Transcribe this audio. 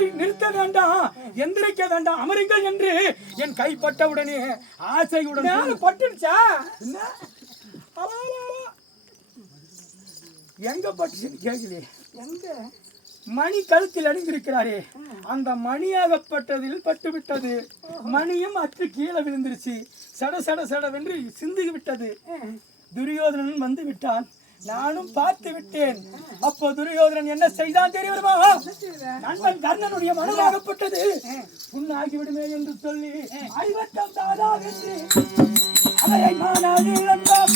போரை நிறுத்த வேண்டாம். எந்திரிக்க வேண்டாம். அமருங்கள் என்று என் கைப்பட்டவுடனே ஆசையுடன் மேல பட்டுடுச்சா என்ன? எங்க பட்டுச்சுன்னு கேட்கலையே எங்க? மணி கழுத்தில் அணிந்திருக்கிறாரே. அந்த மணியாகப்பட்டதில் பட்டு விட்டது மணியும் அற்று கீழே விழுந்துருச்சு. சட சட சடவென்று சிந்தி விட்டது துரியோதனன் வந்து விட்டான். நானும் பார்த்து விட்டேன். அப்போ துரியோதனன் என்ன செய்தான் தெரியுமா நண்பன் கர்ணனுடைய மனமாகப்பட்டது புண்ணாகிவிடுமே என்று சொல்லி அறிவட்டம் அவரை மாநாடு இழந்தான்.